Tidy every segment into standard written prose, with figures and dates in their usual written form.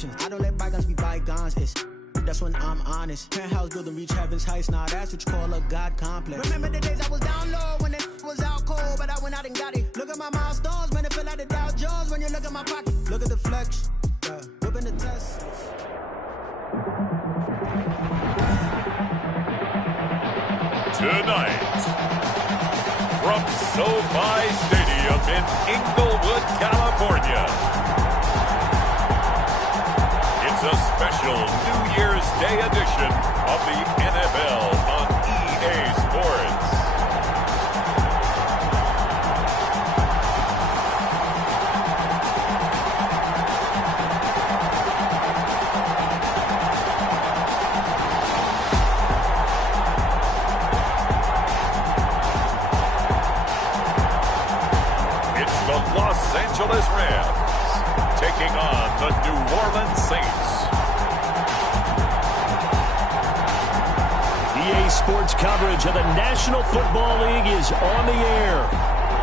Shit, I don't let bygones be bygones. That's when I'm honest. Penthouse building, reach heaven's heights. Nah, that's what you call a God complex. Remember the days I was down low when it was out cold, but I went out and got it. Look at my milestones, man, it feel like the Dow Jones when you look at my pocket. Look at the flex, whipping the test. Tonight, from SoFi Stadium in Inglewood, California, it's a special New Year's Day edition of the NFL on EA Sports. It's the Los Angeles Rams taking on the New Orleans Saints. EA Sports coverage of the National Football League is on the air.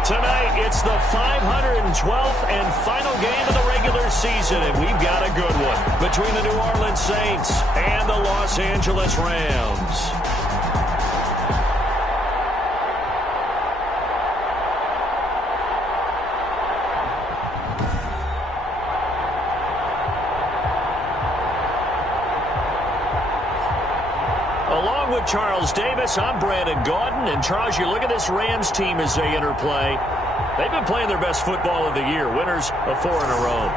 Tonight, it's the 512th and final game of the regular season, and we've got a good one between the New Orleans Saints and the Los Angeles Rams. Along with Charles Davis, I'm Brandon Gaudin. And Charles, you look at this Rams team as they interplay. They've been playing their best football of the year, winners of 4 in a row.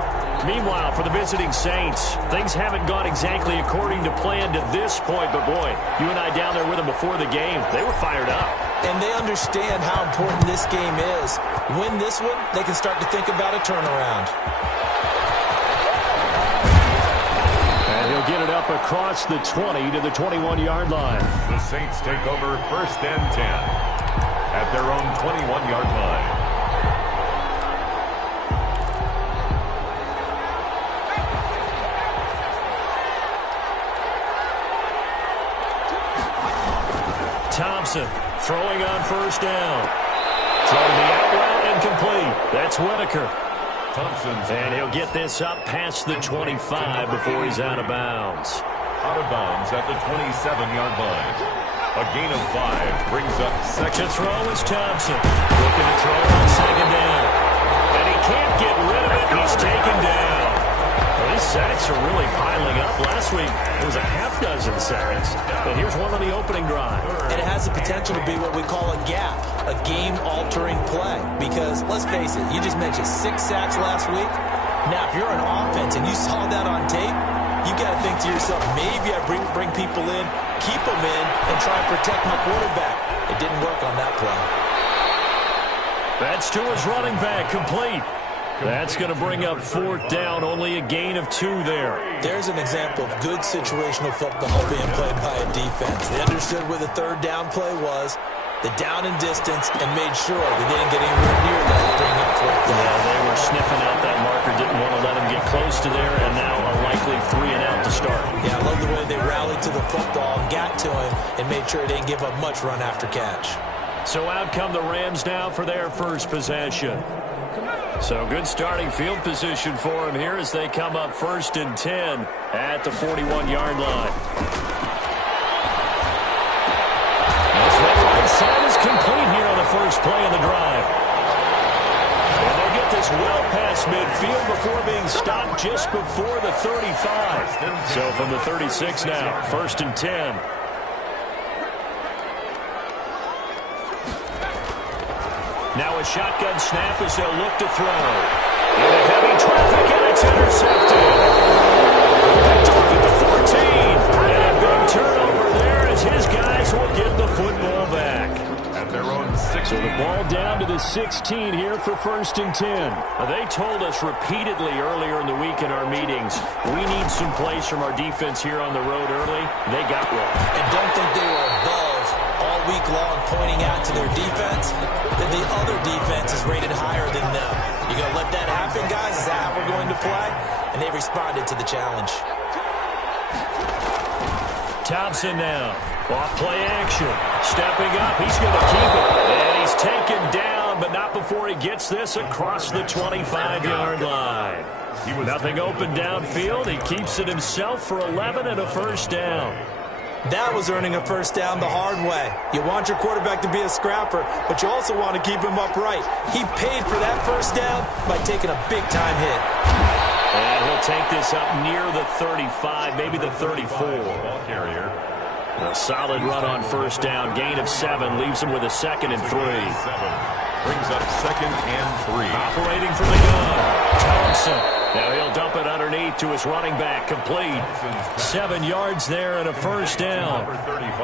Meanwhile, for the visiting Saints, things haven't gone exactly according to plan to this point. But boy, you and I down there with them before the game, they were fired up. And they understand how important this game is. Win this one, they can start to think about a turnaround. And he'll get it up across the 20 to the 21-yard line. The Saints take over 1st and 10 at their own 21-yard line. Thompson throwing on 1st down. Throwing the out route incomplete. That's Whitaker. And he'll get this up past the 25 before he's out of bounds. Out of bounds at the 27-yard line. A gain of 5 brings up second. To throw is Thompson. Looking to throw on 2nd down. And he can't get rid of it. He's taken down. Well, these sacks are really piling up. Last week, it was a half-dozen sacks. And here's one on the opening drive. And it has the potential to be what we call a gap, a game-altering play. Because, let's face it, you just mentioned 6 sacks last week. Now, if you're an offense and you saw that on tape, you got to think to yourself, maybe I bring people in, keep them in, and try and protect my quarterback. It didn't work on that play. That's to his running back, complete. That's going to bring up 4th down, only a gain of 2 there. There's an example of good situational football being played by a defense. They understood where the 3rd down play was, the down and distance, and made sure they didn't get anywhere near that to bring up 4th down. Yeah, they were sniffing out that marker, didn't want to let him get close to there, and now a likely 3 and out to start. Yeah, I love the way they rallied to the football, got to him, and made sure they didn't give up much run after catch. So out come the Rams now for their first possession. So good starting field position for him here as they come up 1st and 10 at the 41-yard line. That's right side is complete here on the first play of the drive. And they get this well past midfield before being stopped just before the 35. So from the 36 now, 1st and 10. Now a shotgun snap as they'll look to throw. Into heavy traffic, and it's intercepted. Picked off at the 14. And a big turnover there as his guys will get the football back. At their own 6. So the ball down to the 16 here for 1st and 10. They told us repeatedly earlier in the week in our meetings, we need some plays from our defense here on the road early. They got one. And don't think they were above all week long pointing out to their defense that the other defense is rated higher than them. You going to let that happen, guys? Is that how we're going to play? And they responded to the challenge. Thompson now Off play action. Stepping up. He's going to keep it. And he's taken down, but not before he gets this across the 25-yard line. Nothing open downfield. He keeps it himself for 11 and a first down. That was earning a first down the hard way. You want your quarterback to be a scrapper, but you also want to keep him upright. He paid for that first down by taking a big-time hit. And he'll take this up near the 35, maybe the 34. Ball carrier. A solid run on first down. Gain of 7 leaves him with a 2nd and 3. Brings up 2nd and 3. Operating from the gun. Thompson. Now he'll dump it underneath to his running back. Complete. 7 yards there and a first down. Number 35.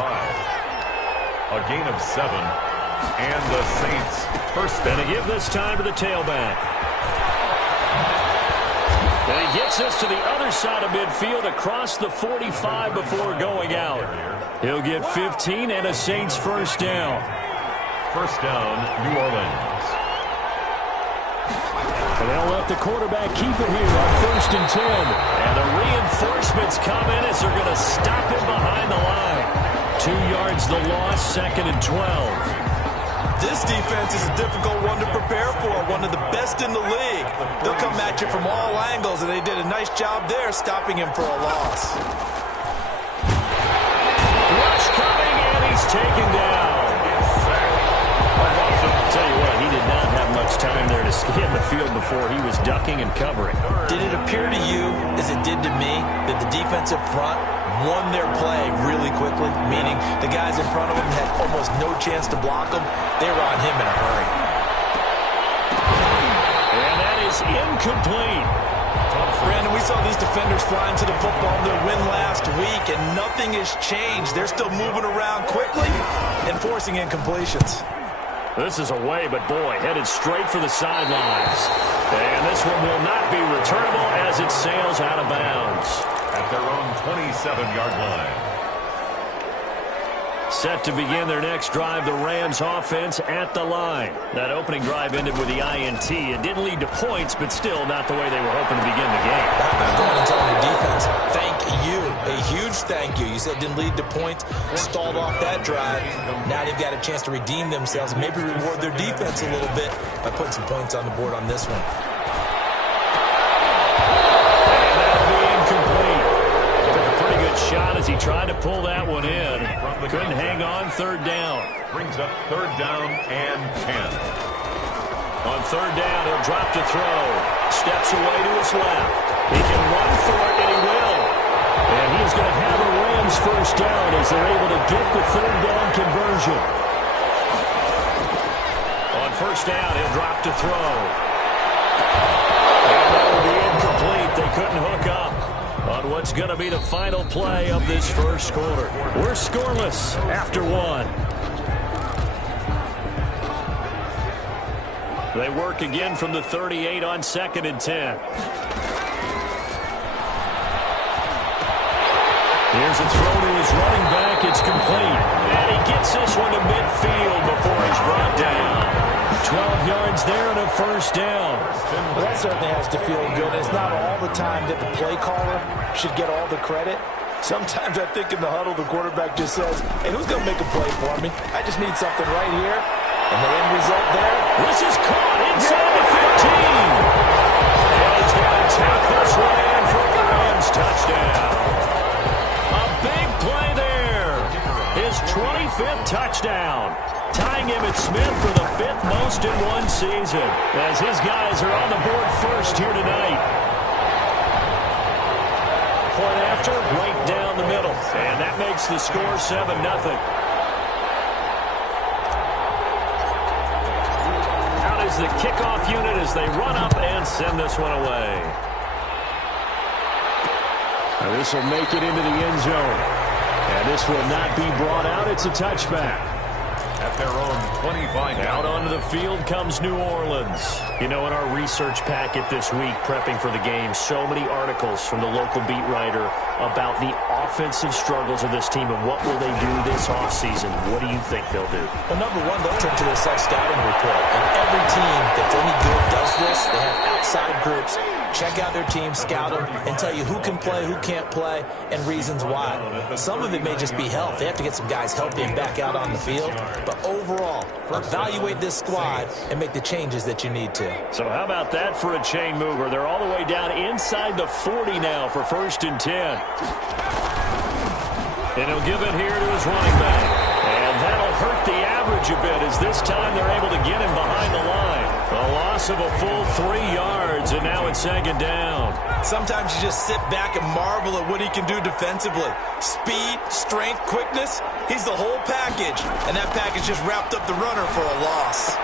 A gain of 7. And the Saints first down. And to give this time to the tailback. And he gets us to the other side of midfield across the 45 before going out. He'll get 15 and a Saints first down. First down, New Orleans. And they'll let the quarterback keep it here on 1st and 10. And the reinforcements come in as they're going to stop him behind the line. 2 yards the loss, 2nd and 12. This defense is a difficult one to prepare for, one of the best in the league. They'll come at you from all angles, and they did a nice job there stopping him for a loss. Rush coming, and he's taken down. I'll tell you what, he did not have much time there to scan the field before he was ducking and covering. Did it appear to you, as it did to me, that the defensive front won their play really quickly? Meaning the guys in front of him had almost no chance to block him. They were on him in a hurry. And that is incomplete. Brandon, we saw these defenders flying to the football in their win last week, and nothing has changed. They're still moving around quickly and forcing incompletions. This is away, but boy, headed straight for the sidelines. And this one will not be returnable as it sails out of bounds. At their own 27-yard line. Set to begin their next drive, the Rams offense at the line. That opening drive ended with the INT. It didn't lead to points, but still not the way they were hoping to begin the game. I'm going and telling your defense, thank you. A huge thank you. You said it didn't lead to points, stalled off that drive. Now they've got a chance to redeem themselves, maybe reward their defense a little bit by putting some points on the board on this one. Shot as he tried to pull that one in. Couldn't hang on. 3rd down. Brings up 3rd down and 10. On 3rd down, he'll drop to throw. Steps away to his left. He can run for it, and he will. And he's going to have a Rams first down as they're able to get the 3rd down conversion. On 1st down, he'll drop to throw. And that will be incomplete. They couldn't hook up on what's going to be the final play of this first quarter. We're scoreless after 1. They work again from the 38 on 2nd and 10. Here's a throw to his running back. It's complete. And he gets this one to midfield before he's brought down. 12 yards there and a first down. Well, that certainly has to feel good. It's not all the time that the play caller should get all the credit. Sometimes I think in the huddle, the quarterback just says, hey, who's going to make a play for me? I just need something right here. And the end result there. This is caught inside the 15. And he's going to take this one in for a Rams touchdown. A big play there. His 25th touchdown. Tying Emmitt Smith for the 5th most in one season. As his guys are on the board first here tonight. Point after, right down the middle. And that makes the score 7-0. Out is the kickoff unit as they run up and send this one away. Now this will make it into the end zone. And this will not be brought out. It's a touchback. At their own 25. Out onto the field comes New Orleans. You know, in our research packet this week, prepping for the game, so many articles from the local beat writer about the offensive struggles of this team and what will they do this offseason. What do you think they'll do? Well, number one, they'll turn to their self-scouting report. And every team that's any good does this. They have outside groups check out their team, scout them, and tell you who can play, who can't play, and reasons why. Some of it may just be health. They have to get some guys healthy and back out on the field. But overall, evaluate this squad and make the changes that you need to. So how about that for a chain mover? They're all the way down inside the 40 now for 1st and 10. And he'll give it here to his running back. And that'll hurt the average a bit as this time they're able to get him behind the line. A loss of a full 3 yards, and now it's 2nd down. Sometimes you just sit back and marvel at what he can do defensively. Speed, strength, quickness, he's the whole package. And that package just wrapped up the runner for a loss.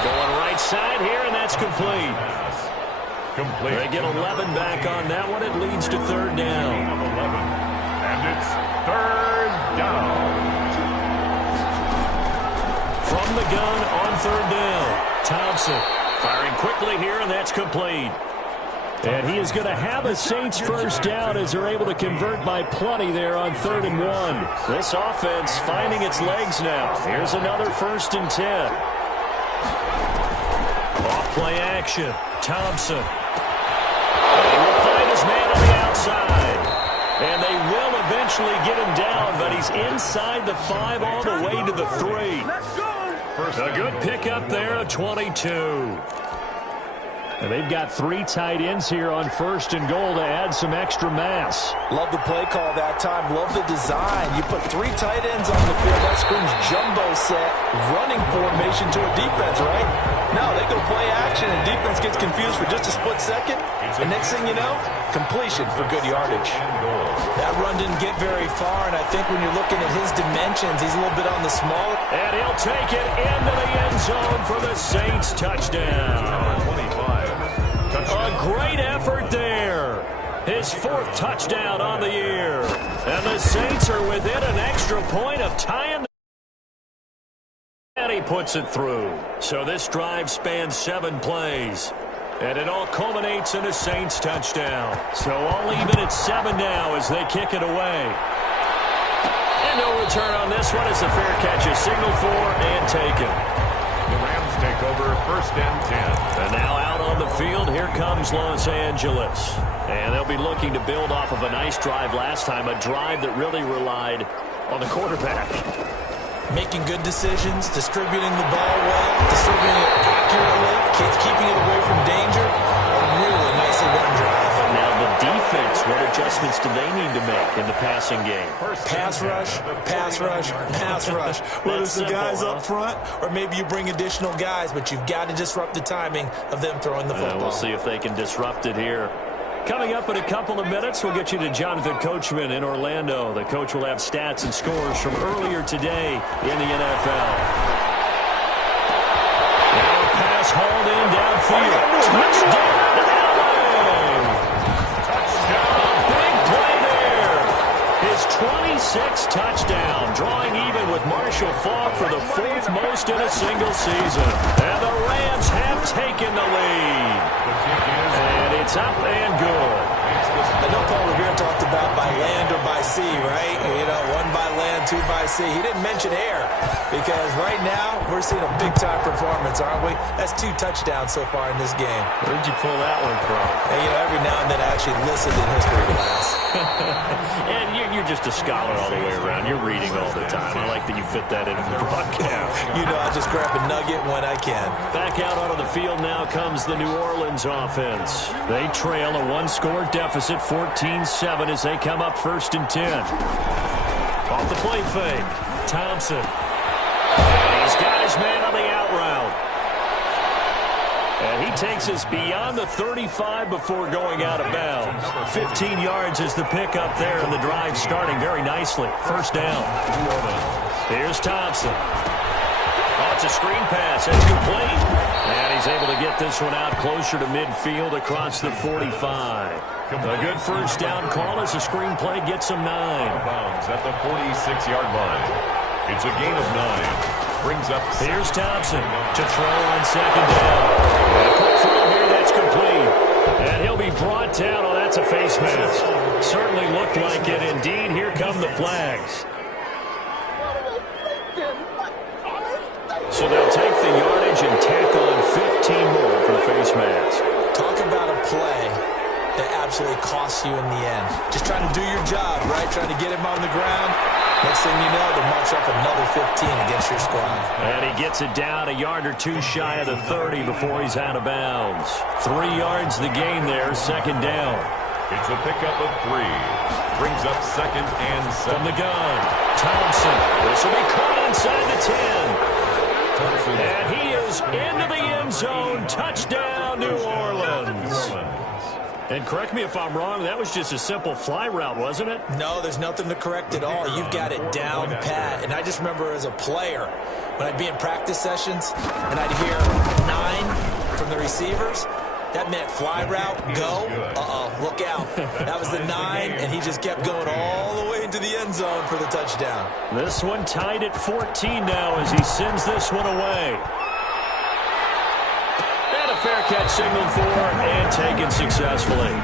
Going right side here, and that's complete. They get 11 back on that one. It leads to 3rd down. 11. And it's 3rd down. From the gun on 3rd down. Thompson firing quickly here, and that's complete. And he is going to have a Saints 1st down as they're able to convert by plenty there on 3rd and 1. This offense finding its legs now. Here's another 1st and 10. Off play action. Thompson. And he will find his man on the outside. And they will eventually get him down, but he's inside the 5 all the way to the 3. A good pickup there of 22. And they've got 3 tight ends here on 1st and goal to add some extra mass. Love the play call that time. Love the design. You put 3 tight ends on the field. That screams jumbo set, running formation to a defense, right? No, they go play action, and defense gets confused for just a split second. And next thing you know, completion for good yardage. That run didn't get very far, and I think when you're looking at his dimensions, he's a little bit on the small. And he'll take it into the end zone for the Saints touchdown. Number 25. A great effort there. His 4th touchdown on the year. And the Saints are within an extra point of tying. And he puts it through. So this drive spans 7 plays. And it all culminates in a Saints touchdown. So all even at 7 now as they kick it away. And no return on this one as the fair catch is signaled for and taken. The Rams take over 1st and 10. And now out on the field, here comes Los Angeles. And they'll be looking to build off of a nice drive last time, a drive that really relied on the quarterback. Making good decisions, distributing the ball well, distributing it accurately, keeping it away from danger. A really nicely run drive. Now the defense, what adjustments do they need to make in the passing game? Pass rush, pass rush, pass rush. Whether it's the guys up front or maybe you bring additional guys, but you've got to disrupt the timing of them throwing the football. We'll see if they can disrupt it here. Coming up in a couple of minutes, we'll get you to Jonathan Coachman in Orlando. The coach will have stats and scores from earlier today in the NFL. Now a pass hauled in downfield. Touchdown, LA! Touchdown. A big play there. His 26th touchdown, drawing even with Marshall Faulk for the 4th most in a single season. And the Rams have taken the lead. And it's up and good. I know Paul Revere talked about by land or by sea, right? You know, 1 by land, 2 by sea. He didn't mention air because right now we're seeing a big-time performance, aren't we? That's 2 touchdowns so far in this game. Where'd you pull that one from? And, you know, every now and then I actually listened in history class. And you're just a scholar all the way around. You're reading all the time. I like that you fit that into the broadcast. You know, I just grab a nugget when I can. Back out onto the field now comes the New Orleans offense. They trail a 1-score deficit, 14-7, as they come up 1st and 10. Off the play fake, Thompson. And he's got his man on the out route. And he takes us beyond the 35 before going out of bounds. 15 yards is the pickup there, and the drive starting very nicely. 1st down. Here's Thompson. Oh, it's a screen pass. It's complete. And he's able to get this one out closer to midfield across the 45. A good 1st down call as the screen play gets him 9. Bounds at the 46-yard line. It's a gain of 9. Brings up. Here's Thompson to throw on 2nd down. And a quick throw here, that's complete. And he'll be brought down. Oh, that's a face mask. Certainly looked like it. Indeed, here come the flags. So they'll take the yardage and tack on 15 more for the face mask. Talk about a play that absolutely costs you in the end. Just trying to do your job, right? Trying to get him on the ground. Next thing you know, they'll march up another 15 against your squad. And he gets it down a yard or two shy of the 30 before he's out of bounds. 3 yards the gain there, second down. It's a pickup of 3. Brings up second and 7. From the gun, Thompson. This will be caught inside the 10. And he is into the end zone. Touchdown, New Orleans. And correct me if I'm wrong, that was just a simple fly route, wasn't it? No, there's nothing to correct at all. You've got it down pat. And I just remember as a player, when I'd be in practice sessions and I'd hear 9 from the receivers, that meant fly route, go, look out. That was the 9, and he just kept going all the way into the end zone for the touchdown. This one tied at 14 now as he sends this one away. And a fair catch signaled for and taken successfully.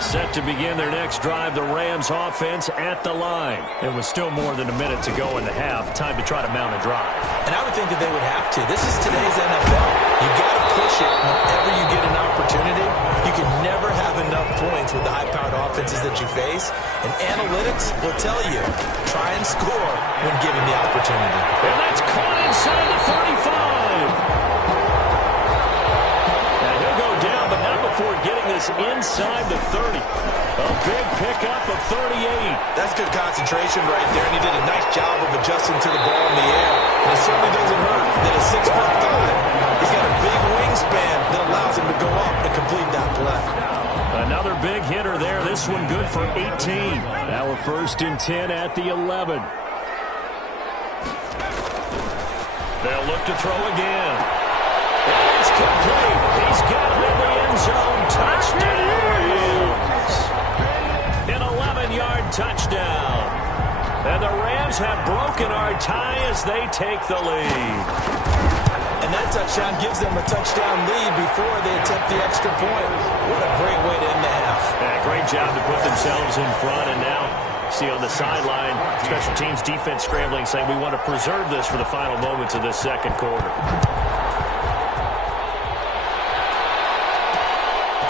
Set to begin their next drive, the Rams offense at the line. It was still more than a minute to go in the half. Time to try to mount a drive. And I would think that they would have to. This is today's NFL. You got to push it whenever you get an opportunity. You can never have enough points with the high-powered offenses that you face. And analytics will tell you, try and score when given the opportunity. And that's caught inside the 35. But not before getting this inside the 30. A big pickup of 38. That's good concentration right there, and he did a nice job of adjusting to the ball in the air. And it certainly doesn't hurt that at 6'5", he's got a big wingspan that allows him to go up and complete that play. Another big hitter there. This one good for 18. Now a 1st and 10 at the 11. They'll look to throw again. And it's complete. He's got it in the end zone. Touchdown. An 11-yard touchdown. And the Rams have broken our tie as they take the lead. And that touchdown gives them a touchdown lead before they attempt the extra point. What a great way to end the half. Yeah, great job to put themselves in front. And now, see on the sideline, special teams defense scrambling, saying we want to preserve this for the final moments of this second quarter.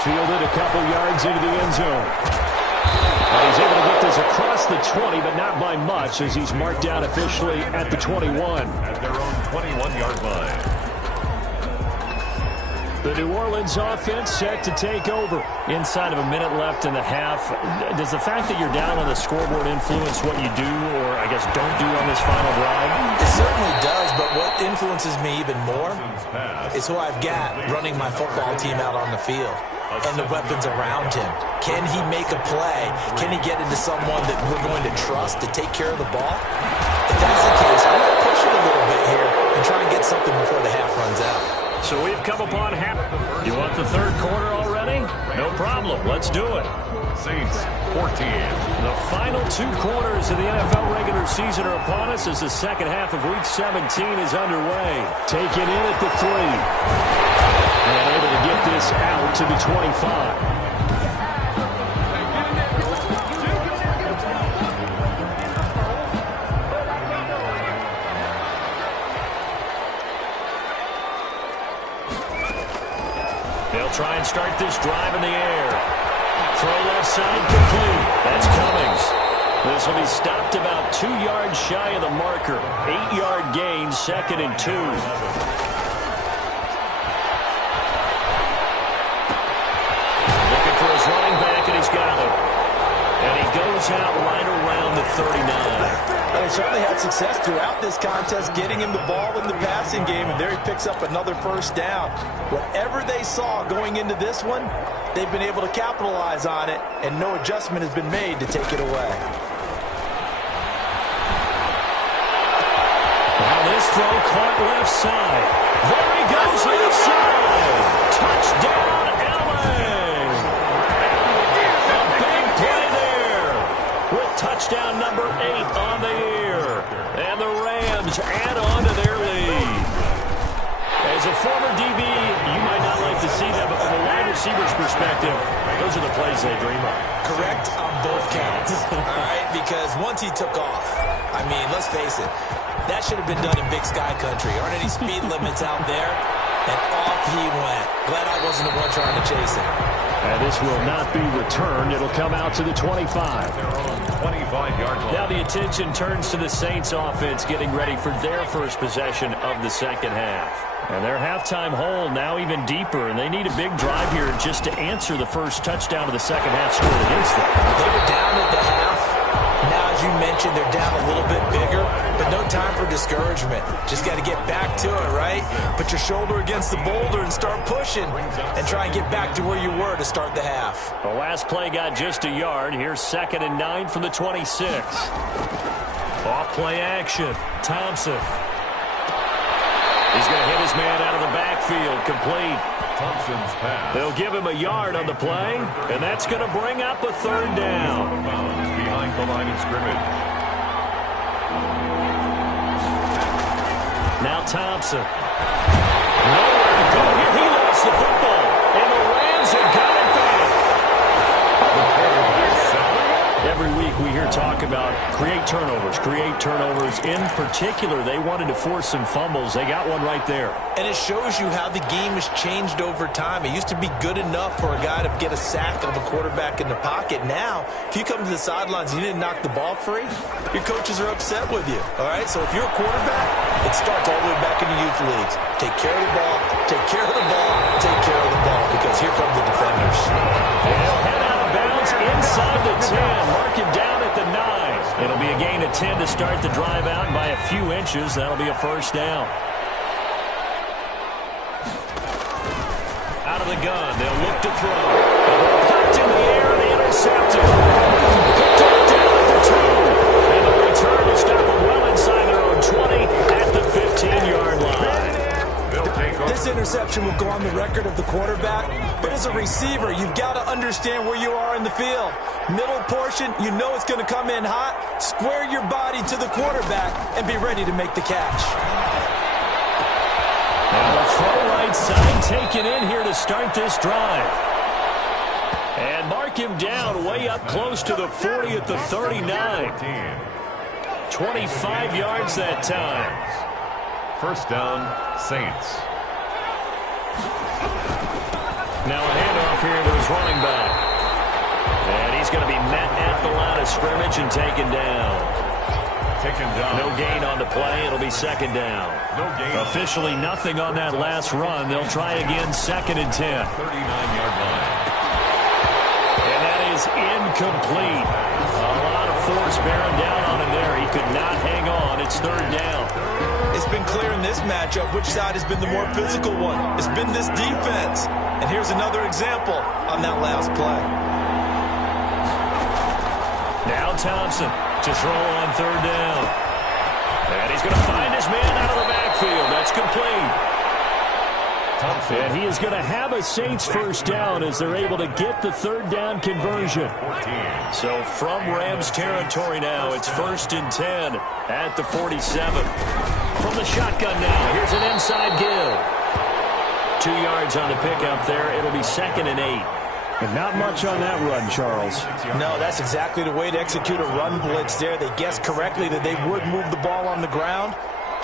Fielded a couple yards into the end zone. And he's able to get this across the 20, but not by much, as he's marked down officially at the 21. At their own 21-yard line. The New Orleans offense set to take over. Inside of a minute left in the half, does the fact that you're down on the scoreboard influence what you do, or I guess don't do on this final drive? It certainly does, but what influences me even more is who I've got running my football team out on the field and the weapons around him. Can he make a play? Can he get into someone that we're going to trust to take care of the ball? If that's the case, I'm going to push it a little bit here and try and get something before the half runs out. So we've come upon half. You want the third quarter already? No problem. Let's do it. Saints 14. The final 2 quarters of the NFL regular season are upon us as the second half of Week 17 is underway. Taken in at the 3. And able to get this out to the 25. They'll try and start this drive in the air. Throw left side complete. That's Cummings. This will be stopped about 2 yards shy of the marker. 8-yard gain, 2nd and 2. Looking for his running back, and he's got him. And he goes out right around the 39. They certainly had success throughout this contest getting him the ball in the passing game, and there he picks up another first down. Whatever they saw going into this one, they've been able to capitalize on it, and no adjustment has been made to take it away. Now this throw caught left side. There he goes left side. Touchdown, LA. A big play there with touchdown number 8 on the year. And the Rams add on to their lead. As a former DB, you might not like to see that, but from a wide receiver's perspective, those are the plays they dream of. Correct on both counts, all right? Because once he took off, I mean, let's face it. That should have been done in Big Sky Country. Aren't any speed limits out there? And off he went. Glad I wasn't the one trying to chase him. And this will not be returned. It'll come out to the 25. Their own 25-yard line. Now the attention turns to the Saints offense getting ready for their first possession of the second half. And their halftime hole now even deeper, and they need a big drive here just to answer the first touchdown of the second half scored against them. They were down at the half. Now, as you mentioned, they're down a little bit bigger, but no time for discouragement. Just got to get back to it, right? Put your shoulder against the boulder and start pushing and try and get back to where you were to start the half. The last play got just a yard. Here's 2nd and 9 from the 26. Off play action. Thompson. He's going to hit his man out of the backfield. Complete. Thompson's pass. They'll give him a yard on the play, and that's going to bring up a 3rd down. Behind the line of scrimmage. Now Thompson. Nowhere to go here. He lost the football, and the Rams have got it back. Every week we hear talk about create turnovers. In particular, they wanted to force some fumbles. They got one right there. And it shows you how the game has changed over time. It used to be good enough for a guy to get a sack of a quarterback in the pocket. Now, if you come to the sidelines and you didn't knock the ball free, your coaches are upset with you. All right? So if you're a quarterback, it starts all the way back in the youth leagues. Take care of the ball, take care of the ball, take care of the ball, because here come the defenders. They'll head out of bounds inside the 10. Mark him down at the 9. It'll be a gain of 10 to start the drive out by a few inches. That'll be a 1st down. Out of the gun. They'll look to throw. The ball popped in the air and intercepted. Picked up down at the 2. And the return will stop them well inside their own 20 at the 15-yard line. This interception will go on the record of the quarterback, but as a receiver, you've got to understand where you are in the field. Middle portion, you know it's going to come in hot. Square your body to the quarterback and be ready to make the catch. Now the throw right side taken in here to start this drive. And mark him down way up close to the 40 at the 39. 25 yards that time. 1st down, Saints. Now a handoff here to his running back. And he's going to be met at the line of scrimmage and taken down. No gain on the play. It'll be 2nd down. No gain. Officially nothing on that last run. They'll try again 2nd and 10. 39-yard line. And that is incomplete. A lot of force bearing down on him there. He could not hang on. It's 3rd down. It's been clear in this matchup which side has been the more physical one. It's been this defense. And here's another example on that last play. Now Thompson to throw on 3rd down. And he's going to find his man out of the backfield. That's complete. Thompson. And he is going to have a Saints 1st down as they're able to get the 3rd down conversion. 14. So from Rams territory now, it's 1st and 10 at the 47. From the shotgun now, here's an inside give. 2 yards on the pickup there. It'll be 2nd and 8. And not much on that run, Charles. No, that's exactly the way to execute a run blitz there. They guessed correctly that they would move the ball on the ground,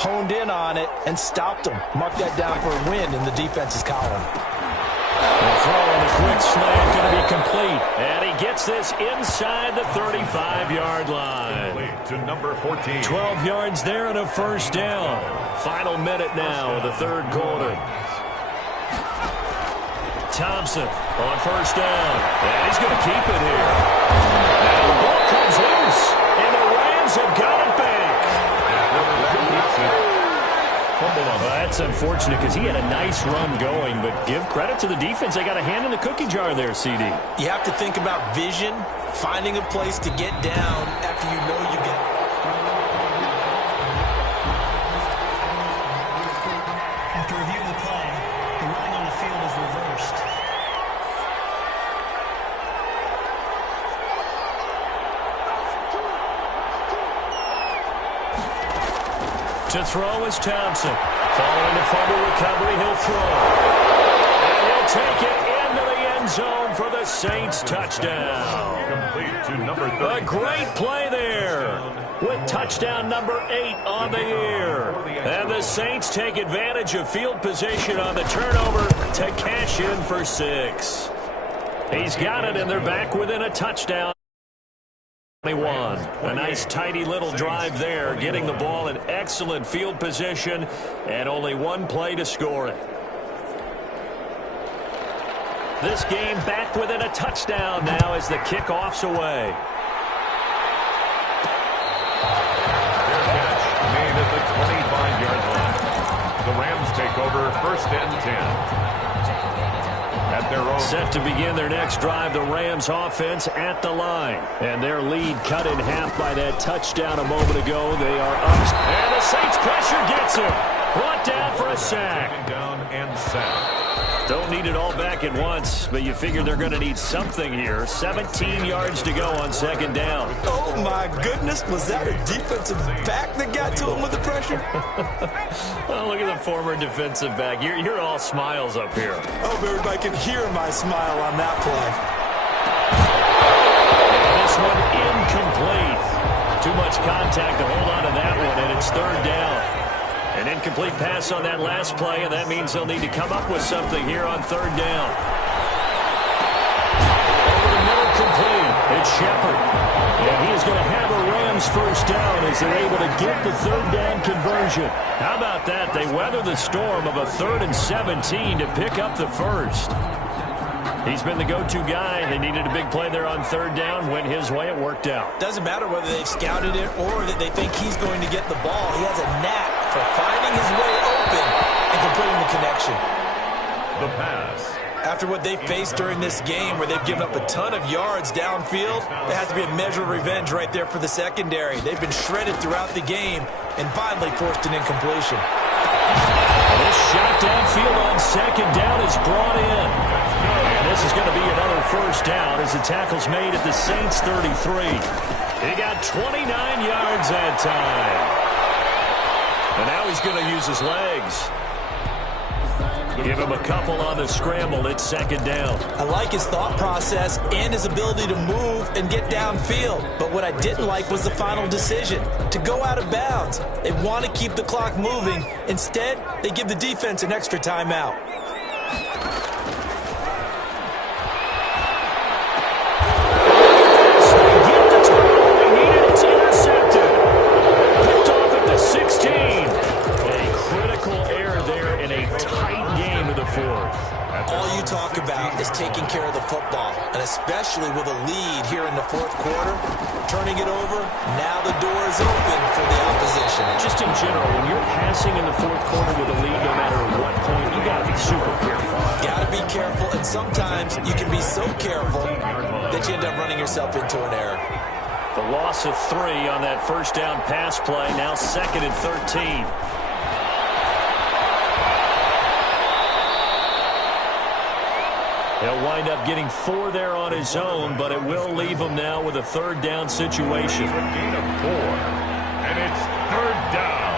honed in on it, and stopped them. Mark that down for a win in the defense's column. The throw on the quick slant going to be complete. And he gets this inside the 35-yard line. To number 14. 12 yards there and a 1st down. Final minute now of the 3rd quarter. Thompson on 1st down. And he's going to keep it here. And the ball comes loose. And the Rams have got it back. Well, that's unfortunate because he had a nice run going, but give credit to the defense. They got a hand in the cookie jar there, CD. You have to think about vision, finding a place to get down after you know you get. After reviewing the play, the running on the field is reversed. To throw is Thompson. Following the fumble recovery, he'll throw. And he'll take it into the end zone for the Saints touchdown. Complete to number 30. A great play there with touchdown number 8 on the year. And the Saints take advantage of field position on the turnover to cash in for 6. He's got it, and they're back within a touchdown. 21. A nice tidy little drive there, getting the ball in excellent field position, and only one play to score it. This game back within a touchdown now as the kickoff's away. Their catch made at the 25-yard line. The Rams take over 1st and 10. At their own. Set to begin their next drive, the Rams offense at the line. And their lead cut in half by that touchdown a moment ago. They are up. And the Saints pressure gets him. Brought down for a sack. Down and sack. Don't need it all back at once, but you figure they're going to need something here. 17 yards to go on 2nd down. Oh, my goodness. Was that a defensive back that got to him with the pressure? Oh, look at the former defensive back. You're all smiles up here. I hope everybody can hear my smile on that play. And this one incomplete. Too much contact to hold on to that one, and it's 3rd down. An incomplete pass on that last play, and that means they'll need to come up with something here on 3rd down. Over the middle, complete. It's Shepard. And he is going to have a Rams 1st down as they're able to get the 3rd down conversion. How about that? They weather the storm of a 3rd and 17 to pick up the 1st. He's been the go-to guy. They needed a big play there on 3rd down. Went his way. It worked out. Doesn't matter whether they've scouted it or that they think he's going to get the ball. He has a knack for finding his way open and completing the connection. The pass. After what they've faced during this game where they've given up a ton of yards downfield, there has to be a measure of revenge right there for the secondary. They've been shredded throughout the game and finally forced an incompletion. This shot downfield on 2nd down is brought in. And this is going to be another 1st down as the tackle's made at the Saints 33. He got 29 yards that time. And now he's going to use his legs. Give him a couple on the scramble. It's 2nd down. I like his thought process and his ability to move and get downfield. But what I didn't like was the final decision, to go out of bounds. They want to keep the clock moving. Instead, they give the defense an extra timeout. It's intercepted. Picked off at the 16. A critical error there in a tight game of the 4th. All you talk about is taking care of the football, and especially with a lead here in the 4th quarter. Turning it over, now the door is open for the opposition. Just in general, when you're passing in the 4th quarter with a lead, no matter what point, you got to be super careful. Got to be careful, and sometimes you can be so careful that you end up running yourself into an error. The loss of 3 on that 1st down pass play, now 2nd and 13. He'll wind up getting 4 there on his own, but it will leave him now with a 3rd down situation. A gain of 4, and it's 3rd down.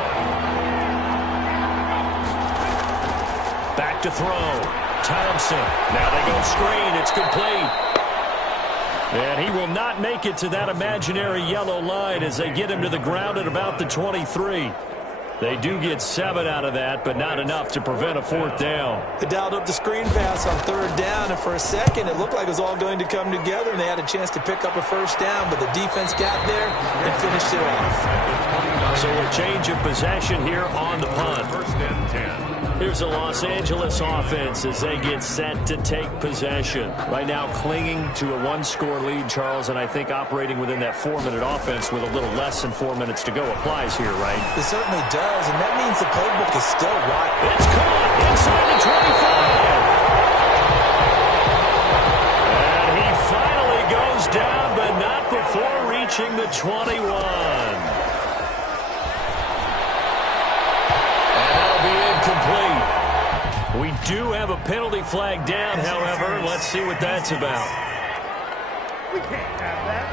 Back to throw. Thompson. Now they go screen. It's complete. And he will not make it to that imaginary yellow line as they get him to the ground at about the 23. They do get 7 out of that, but not enough to prevent a 4th down. They dialed up the screen pass on 3rd down, and for a second it looked like it was all going to come together, and they had a chance to pick up a 1st down, but the defense got there and finished it off. So a change of possession here on the punt. 1st and 10. Here's the Los Angeles offense as they get set to take possession. Right now clinging to a 1-score lead, Charles, and I think operating within that 4-minute offense with a little less than 4 minutes to go applies here, right? It certainly does, and that means the playbook is still wide. It's caught inside the 25. And he finally goes down, but not before reaching the 21. We do have a penalty flag down, however. Let's see what that's about. We can't have that.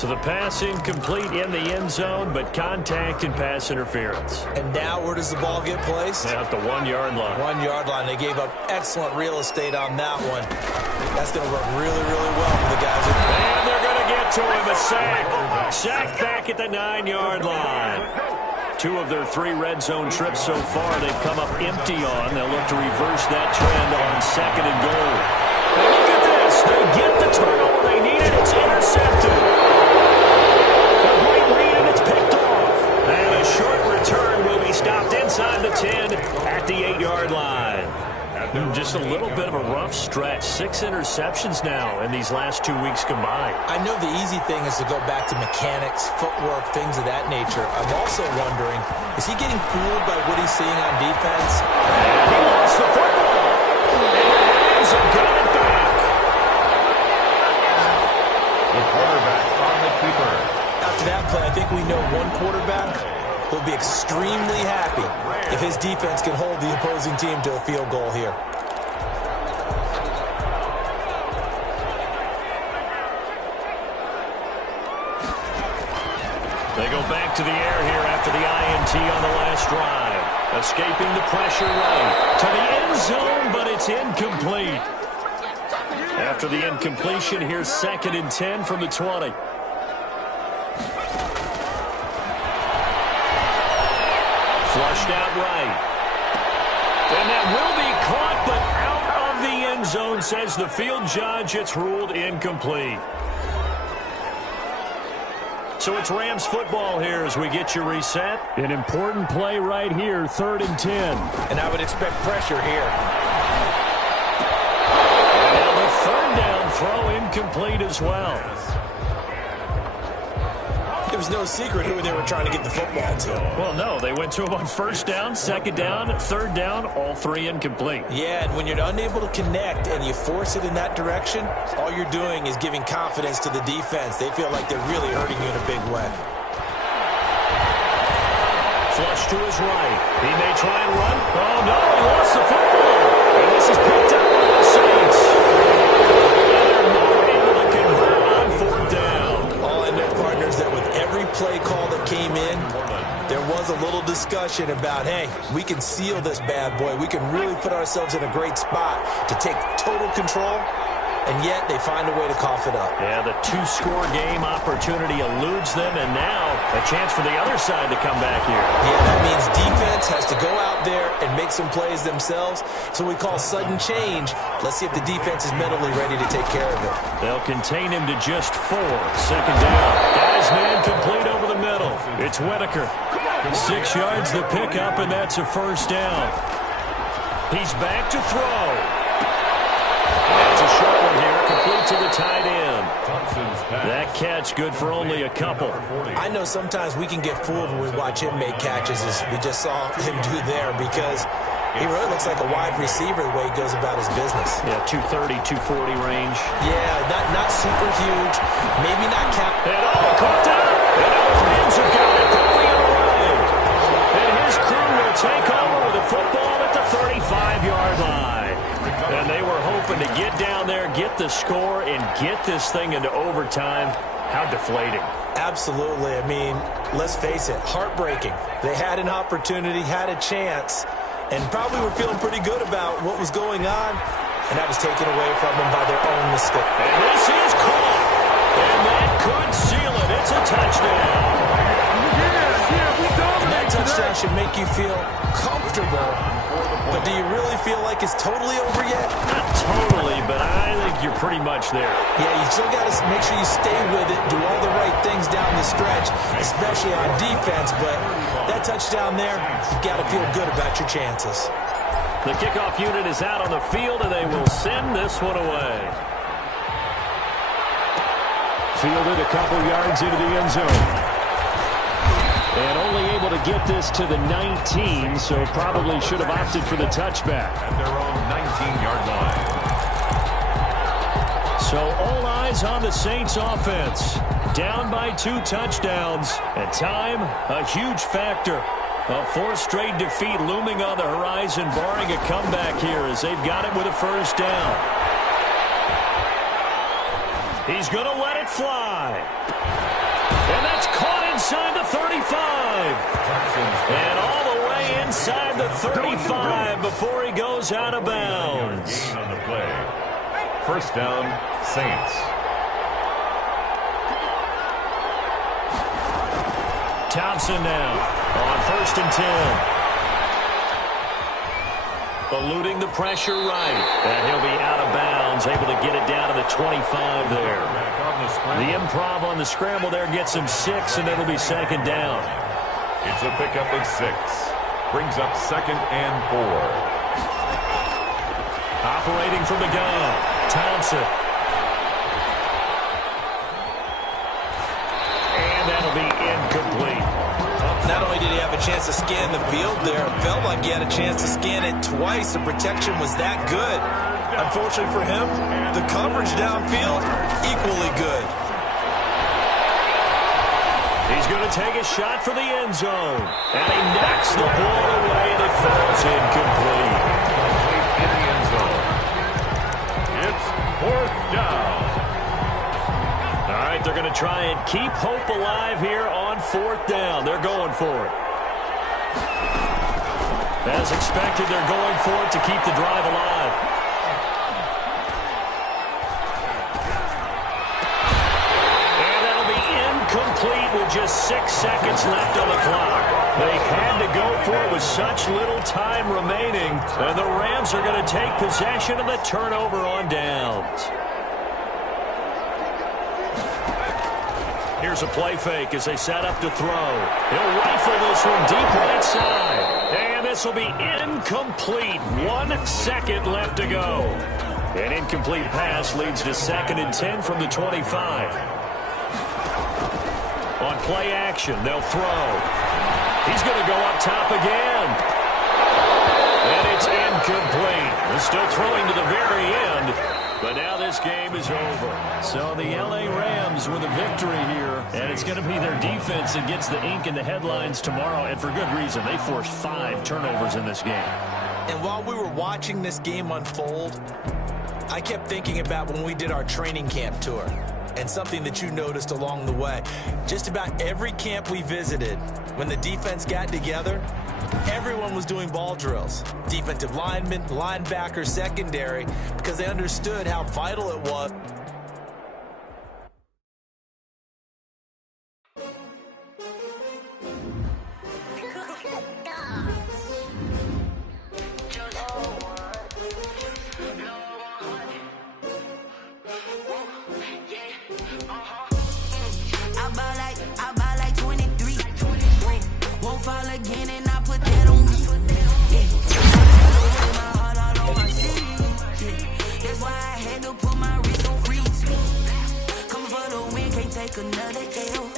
So the pass incomplete in the end zone, but contact and pass interference. And now where does the ball get placed? At the 1-yard line. 1-yard line. They gave up excellent real estate on that one. That's going to work really, really well for the guys. And they're going to get to him. A sack. Sack back at the 9-yard line. 2 of their 3 red zone trips so far they've come up empty on. They'll look to reverse that trend on 2nd and goal. And look at this. They get the turnover they needed. It's intercepted. A great read, and it's picked off. And a short return will be stopped inside the 10 at the 8-yard line. Just a little bit of a rough stretch. 6 interceptions now in these last 2 weeks combined. I know the easy thing is to go back to mechanics, footwork, things of that nature. I'm also wondering, is he getting fooled by what he's seeing on defense? And he lost the football. And the Rams have got it back. The quarterback on the keeper. After that play, I think we know one quarterback will be extremely happy if his defense can hold the opposing team to a field goal here. They go back to the air here after the INT on the last drive. Escaping the pressure right to the end zone, but it's incomplete. After the incompletion, here's 2nd and 10 from the 20. Flushed out right. And that will be caught, but out of the end zone, says the field judge. It's ruled incomplete. So it's Rams football here as we get you reset. An important play right here, 3rd and 10. And I would expect pressure here. Now the 3rd down throw incomplete as well. It was no secret who they were trying to get the football to. Well, no, they went to him on 1st down, 2nd down, 3rd down, all 3 incomplete. Yeah, and when you're unable to connect and you force it in that direction, all you're doing is giving confidence to the defense. They feel like they're really hurting you in a big way. Flush to his right. He may try and run. Oh, no, he lost the football. And this is picked up by the Saints. And they're not able to convert on 4th down. All I know, partners, that with every play call that came in, there was a little discussion about, hey, we can seal this bad boy. We can really put ourselves in a great spot to take total control, and yet they find a way to cough it up. Yeah, the 2-score game opportunity eludes them, and now a chance for the other side to come back here. Yeah, that means defense has to go out there and make some plays themselves. So we call sudden change. Let's see if the defense is mentally ready to take care of it. They'll contain him to just 4. 2nd down. Got his man complete over the middle. It's Whitaker. 6 yards the pickup, and that's a 1st down. He's back to throw. That's a short one here, complete to the tight end. That catch good for only a couple. I know sometimes we can get fooled when we watch him make catches, as we just saw him do there, because he really looks like a wide receiver the way he goes about his business. Yeah, 230, 240 range. Yeah, not super huge, maybe not cap. And caught down. And now the Rams have got it going in a row. And his crew will take over with the football at the 35-yard line. And they were hoping to get down there, get the score, and get this thing into overtime. How deflating. Absolutely. I mean, let's face it, heartbreaking. They had an opportunity, had a chance, and probably were feeling pretty good about what was going on, and that was taken away from them by their own mistake. And this is caught. And that could seal it. It's a touchdown. And that touchdown should make you feel comfortable. But do you really feel like it's totally over yet? Not totally, but I think you're pretty much there. Yeah, you still got to make sure you stay with it, do all the right things down the stretch, especially on defense. But that touchdown there, you've got to feel good about your chances. The kickoff unit is out on the field, and they will send this one away. Fielded a couple yards into the end zone. And only able to get this to the 19, so probably should have opted for the touchback. At their own 19-yard line. So all eyes on the Saints offense. Down by 2 touchdowns. And time, a huge factor. A 4th straight defeat looming on the horizon, barring a comeback here as they've got it with a 1st down. He's going to let it fly. inside the 35. And all the way inside the 35 before he goes out of bounds. Gain on the play. First down, Saints. Thompson now on 1st and 10. Eluding the pressure right. And he'll be out of bounds, able to get it down to the 25 there. The improv on the scramble there gets him 6, and it'll be 2nd down. It's a pickup of 6. Brings up 2nd and 4. Operating from the gun, Thompson. And that'll be incomplete. Not only did he have a chance to scan the field there, it felt like he had a chance to scan it twice. The protection was that good. Unfortunately for him, the coverage downfield, equally good. He's going to take a shot for the end zone. And he knocks the ball away, and it falls incomplete. In the end zone. It's 4th down. All right, they're going to try and keep hope alive here on 4th down. They're going for it. As expected, they're going for it to keep the drive alive. And that'll be incomplete with just 6 seconds left on the clock. They had to go for it with such little time remaining. And the Rams are going to take possession of the turnover on downs. Here's a play fake as they set up to throw. He'll rifle this one deep right side. And this will be incomplete. 1 second left to go. An incomplete pass leads to 2nd and 10 from the 25. On play action, they'll throw. He's going to go up top again. And it's incomplete. They're still throwing to the very end. But now this game is over. So the L.A. Rams with a victory here. And it's going to be their defense that gets the ink in the headlines tomorrow. And for good reason. They forced 5 turnovers in this game. And while we were watching this game unfold, I kept thinking about when we did our training camp tour. And something that you noticed along the way. Just about every camp we visited, when the defense got together, everyone was doing ball drills. Defensive linemen, linebackers, secondary, because they understood how vital it was. I buy like 23. Won't fall again, and I put that on me. My heart out on my city. That's why I had to put my wrist on freeze. Coming for the win, can't take another L.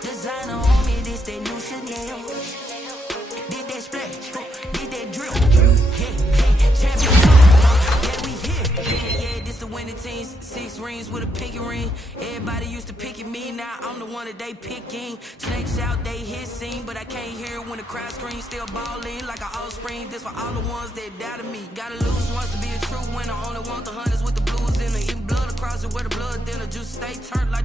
Designer on me, this that new Chanel. Did that splash, did that drill. Champion, yeah, we here. Yeah, this the winning team. 6 rings with a pinky ring. Everybody used to pick at me, now I'm the one that they picking. Snakes out, they hit scene, but I can't hear it when the crowd screams. Still balling like an offspring. This for all the ones that doubted me. Gotta lose once to be a true winner. Only want the hunters with the blues in it. Even blood across it where the blood thinner. Just stay turned like